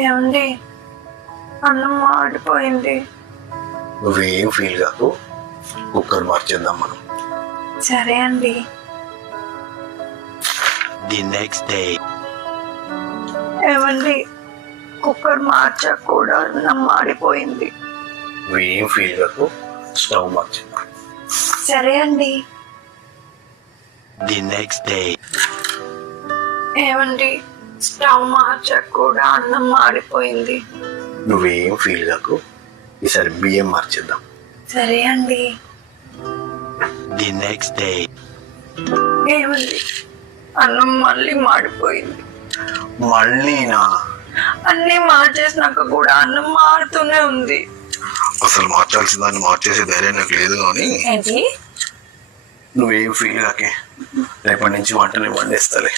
ఏమండి, అన్నం మాడిపోయింది. నువ్వేం ఫీల్ కాకు, కుక్కర్ మార్చేద్దాం మనం. సరే అండి. The next day. ఏమండి, కుక్కర్ మార్చాక కూడా అన్నం మాడిపోయింది. నువ్వేం ఫీల్ కాకు, స్టవ్ మార్చేద్దాం. సరే అండి. The next day. ఏమండి, స్టవ్ మార్చాక కూడా అన్నం మాడిపోయింది. నువ్వేం ఫీల్ కాకు, ఈసారి బియ్యం మార్చేద్దాం. సరే అండి. The next day. ఏమండి, అన్నం మళ్ళీ మాడిపోయింది. మళ్ళీనా? అన్నీ మార్చేసినాక కూడా అన్నం మారుతూనే ఉంది. అసలు మార్చాల్సిన దాన్ని మార్చేసే ధైర్యం నాకు లేదు కానీ ఏంటి? నువ్వేం ఫీల్ కాకే, రేపటి నుంచి వంటని వండేస్తాలే.